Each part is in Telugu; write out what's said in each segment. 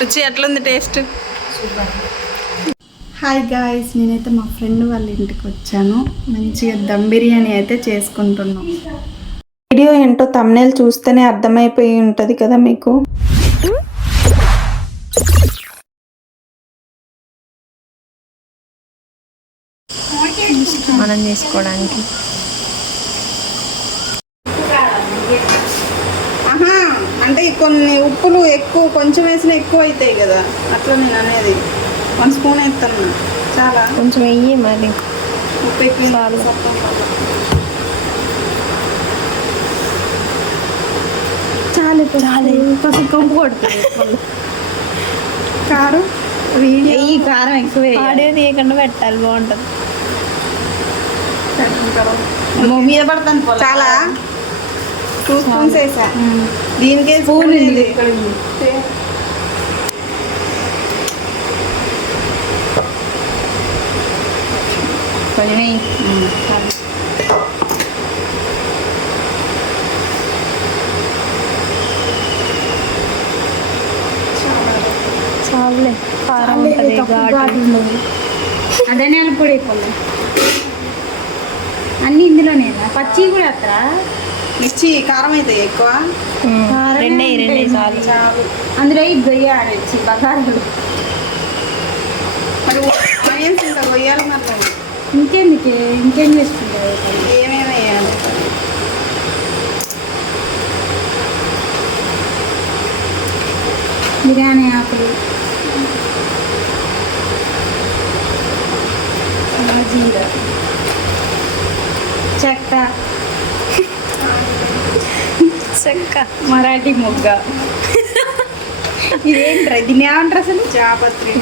రుచి ఎట్లుంది టేస్ట్? హాయ్ గాయ్స్, నేనైతే మా ఫ్రెండ్ వాళ్ళ ఇంటికి వచ్చాను. మంచిగా దమ్ బిర్యానీ అయితే చేసుకుంటున్నాం. వీడియో ఏంటో థంబ్నెయిల్ చూస్తేనే అర్థమైపోయి ఉంటుంది కదా మీకు. మనం చేసుకోవడానికి అంటే కొన్ని ఉప్పులు ఎక్కువ కొంచెం వేసినా ఎక్కువ అవుతాయి కదా, అట్లా నేను అనేది 1 స్పూన్ వేస్తాను. చాలా కొంచెం వెయ్యి, మరి ఉప్పు ఎక్కువ చాలు చాలు. కొంచెం కంపు కొడుతుంది. కారం వెయ్యి, కారం ఎక్కువ ఆడియో తీయకుండా పెట్టాలి, బాగుంటుంది. మీద పడతాను. చాలా 2 స్పూన్స్ వేసా. దీనికే స్పూన్ చాలులే, కారం ఉంటుంది, ధనియాల పొడి వేసుకోవాలి. అన్నీ ఇందులోనే పచ్చి కూడా వేస్తారా? మిర్చి కారం అయితే ఎక్కువ. రెండే చాలు. అందులో గొయ్యాడచ్చి బగారులు మరి ఆనియన్స్ ఇంకా కొయ్యాలి. మరి ఇంకేం చేసుకుంటారు? ఏమేమి వేయాలి? బిర్యానీ ఆకులు, జీరా, చెక్క, మరాఠీ మొగ్గ. ఇదేంట్రా, దీన్ని ఏమంటారు అసలు? జాపత్రి.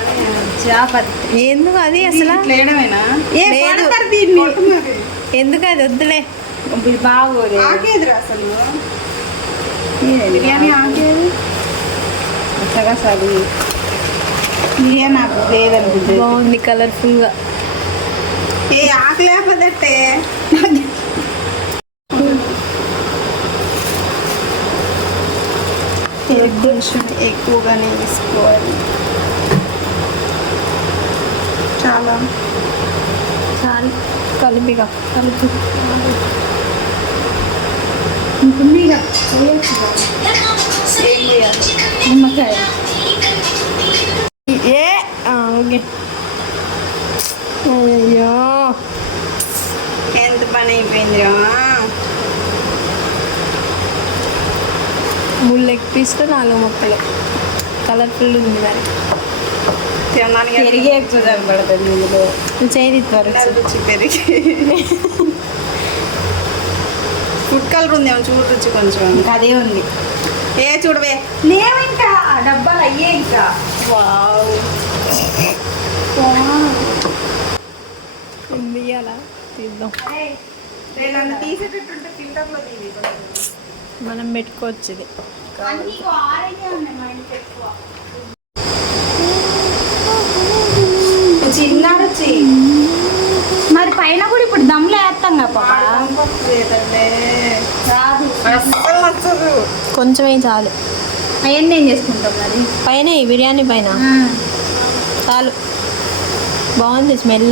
ఎందుకు అది అసలు లేడమేనా? దీన్ని ఎందుకు అది వద్దులే, బాగోదు. ఆకేదిరా అసలు బిర్యానీ ఆకేది అసలు బిర్యానీ నాకు లేదనుకుంటుంది. బాగుంది కలర్ఫుల్గా. ఏ ఆకు లేకపోతే కొంచెం ఎక్కువగానే వేసుకోవాలి. చాలా చాలు, కలిపిగా ఇంకుందిగా నిమ్మకాయ. ఓకే. అయ్యో, ఎంత పని అయిపోయింది. 3 లెగ్ పీస్లు 4 ముక్కలు. కలర్ఫుల్ ఉంది దాన్ని తినడానికి పెరిగి ఎక్కువ కనపడుతుంది ఇందులో. చేది రుచి పెరిగి ఫుడ్ కలర్ ఉంది ఏమో చూడు. రుచి కొంచెం ఇంకా అదే ఉంది. ఏ చూడవే, లేవు ఇంకా డబ్బాలు అయ్యే ఇంకా. తీయాలా? తీద్దాం. తీసేటట్టుంటే ఫిల్టర్లో తీవి. మనం పెట్టుకోవచ్చు ఇది. చిన్న రుచి. మరి పైన కూడా ఇప్పుడు దమ్ములో వేస్తాం కదా. అస్సలు నచ్చదు. కొంచెం చాలు. అవన్నీ ఏం చేసుకుంటాం మరి పైన బిర్యానీ పైన చాలు. బాగుంది, స్మెల్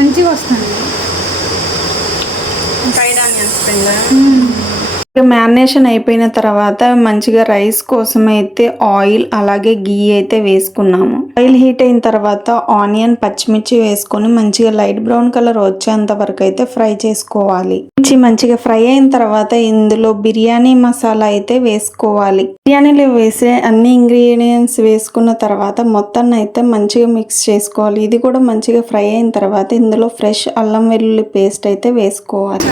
మంచిగా వస్తుంది. ఫ్రైడ్ ఆనియన్స్ మ్యారినేషన్ అయిపోయిన తర్వాత మంచిగా రైస్ కోసం అయితే ఆయిల్ అలాగే గీ అయితే వేసుకున్నాము. ఆయిల్ హీట్ అయిన తర్వాత ఆనియన్ పచ్చిమిర్చి వేసుకొని మంచిగా లైట్ బ్రౌన్ కలర్ వచ్చేంత వరకు అయితే ఫ్రై చేసుకోవాలి. మంచిగా ఫ్రై అయిన తర్వాత ఇందులో బిర్యానీ మసాలా అయితే వేసుకోవాలి. బిర్యానీలో వేసే అన్ని ఇంగ్రీడియంట్స్ వేసుకున్న తర్వాత మొత్తాన్ని అయితే మంచిగా మిక్స్ చేసుకోవాలి. ఇది కూడా మంచిగా ఫ్రై అయిన తర్వాత ఇందులో ఫ్రెష్ అల్లం వెల్లుల్లి పేస్ట్ అయితే వేసుకోవాలి.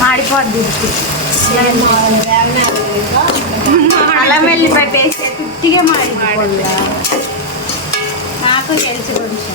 మాడిపోద్ది. అల్లం వెల్లిపాయ పేస్ట్ ఉట్టిగా మాడిపోద్ది. నాకు తెలిసి కొంచెం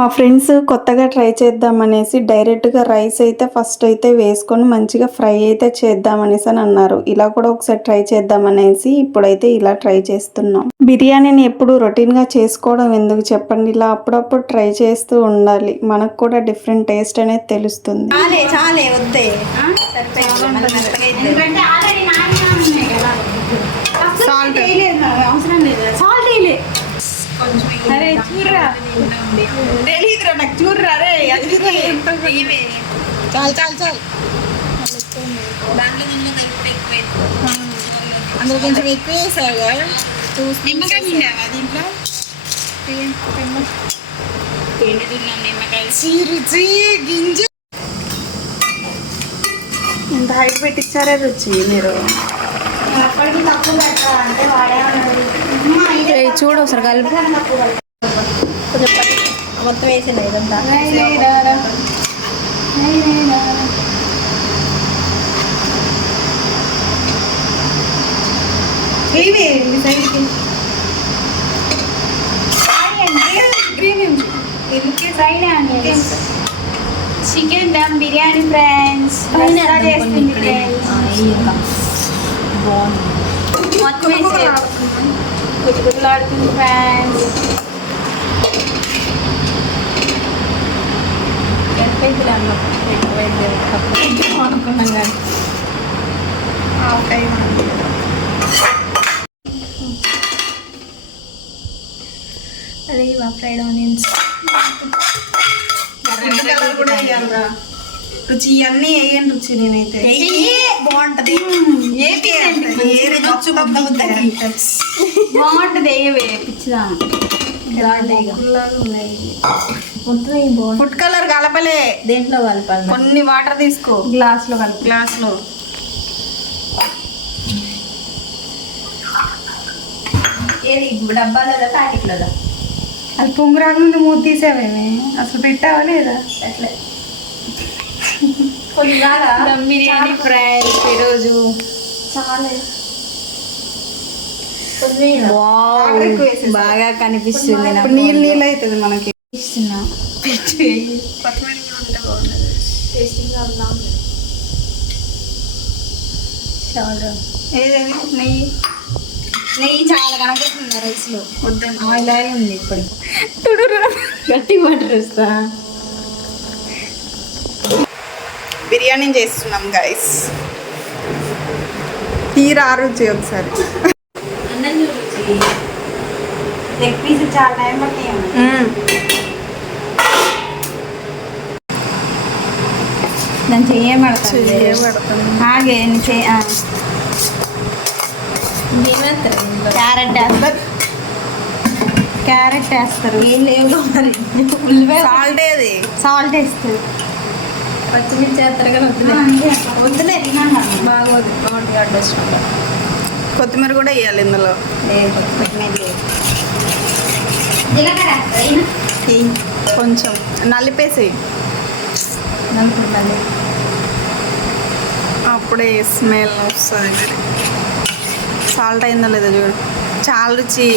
మా ఫ్రెండ్స్ కొత్తగా ట్రై చేద్దామనేసి డైరెక్ట్గా రైస్ అయితే ఫస్ట్ అయితే వేసుకొని మంచిగా ఫ్రై అయితే చేద్దామనేసి అని అన్నారు. ఇలా కూడా ఒకసారి ట్రై చేద్దామనేసి ఇప్పుడైతే ఇలా ట్రై చేస్తున్నాం. బిర్యానీని ఎప్పుడు రొటీన్గా చేసుకోవడం ఎందుకు చెప్పండి, ఇలా అప్పుడప్పుడు ట్రై చేస్తూ ఉండాలి. మనకు కూడా డిఫరెంట్ టేస్ట్ అనేది తెలుస్తుంది. చాలే వద్దే ఎందుకంటే ఆల్రెడీ ఉన్నాయి కదా. Salt. అవసరం లేదు, సాల్ట్ వేయలే. అరే చూడరా, తెలియదురా నాకు, చూడరా రే చాలు చాలు చాలు. అందులో కొంచెం ఎక్కువ వేసావుగా, నిమ్మకాయ పిండావా దీంట్లో? పిండుతున్నాం నిమ్మకాయ. రుచి గింజ ఇంత హైట్ పెట్టించారే రుచి మీరు. అప్పటికి తక్కువ పెట్టా అంటే వాడేమన్నాడు, చూడు ఒకసారి కలిపి కొంచెం మొత్తం వేసింది ఇదంతా. Chicken dum biryani friends. చేస్తుంది ఫ్రెండ్స్. మొత్తం గుడ్లాడుతుంది ఫ్రెండ్స్. అనుకున్నాం కానీ అదే మా ఫ్రైడ్ ఆనియన్స్ కూడా వేయాలరా. రుచి ఇవన్నీ వేయండి రుచి. నేనైతే బాగుంటది, బాగుంటది. ఏవే పిచ్చిదాం ఫుడ్ కలర్ కలపలే, దేంట్లో కలపాలి? కొన్ని వాటర్ తీసుకో, గ్లాస్లో కలిపి. గ్లాస్లో. ఏది డబ్బాలో ప్యాకెట్లో? అది పొంగు రాకముందు మూత తీసావేమి, అసలు పెట్టావా లేదా? అట్లే కొన్ని దమ్ బిర్యానీ ఫ్రైస్ ఈరోజు. చాలా బాగా కనిపిస్తుంది. ఇప్పుడు నీళ్ళు నీళ్ళు అవుతుంది మనకి. ఏదేది నెయ్యి, నెయ్యి చాలా కనపడుతుంది రైస్లో. వద్దాం ఆయిల్ ఆయిల్ ఉంది ఇప్పుడు. గట్టి వాటర్ వేస్తా. బిర్యానీ చేస్తున్నాం గైస్. తీరా రుచి ఒకసారి. లెగ్ పీస్ చాలా టైం పట్టింది. నేను చేయబడతాను. ಹಾಗೆ క్యారెట్ వేస్తారు. క్యారెట్ వేస్తారు. ఏం లేవు మరి. సాల్ట్ ఏది? సాల్ట్ వేస్తారు. పచ్చిమిర్చి వేస్తారు కానీ వద్దులే బాగోదు. అడ్డేసిన కొత్తిమీర కూడా వేయాలి ఇందులో. కొంచెం నలిపేసి అప్పుడే స్మెల్ వస్తుంది. సాల్ట్ అయిందో లేదో చూడు. చాలా రుచి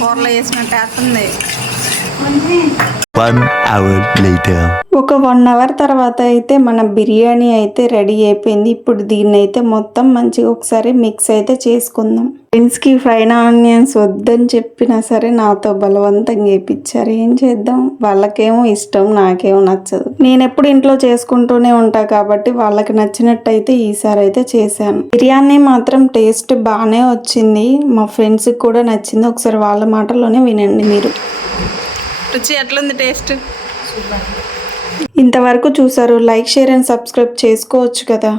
కూరలో వేసినట్టు వేస్తుంది. 1 hour later. ఒక 1 అవర్ తర్వాత అయితే మన బిర్యానీ అయితే రెడీ అయిపోయింది. ఇప్పుడు దీన్ని అయితే మొత్తం మంచిగా ఒకసారి మిక్స్ అయితే చేసుకుందాం. ఫ్రెండ్స్కి ఫ్రైడ్ ఆనియన్స్ వద్దని చెప్పినా సరే నాతో బలవంతంగా వేయించారు. ఏం చేద్దాం, వాళ్ళకేమో ఇష్టం, నాకేమో నచ్చదు. నేను ఎప్పుడు ఇంట్లో చేసుకుంటూనే ఉంటా కాబట్టి వాళ్ళకి నచ్చినట్టు అయితే ఈసారి అయితే చేశాను. బిర్యానీ మాత్రం టేస్ట్ బాగానే వచ్చింది. మా ఫ్రెండ్స్కి కూడా నచ్చింది. ఒకసారి వాళ్ళ మాటల్లోనే వినండి మీరు. రుచి ఎట్లుంది టేస్ట్? ఇంతవరకు చూసారు. లైక్, షేర్ అండ్ సబ్స్క్రైబ్ చేసుకోవచ్చు కదా.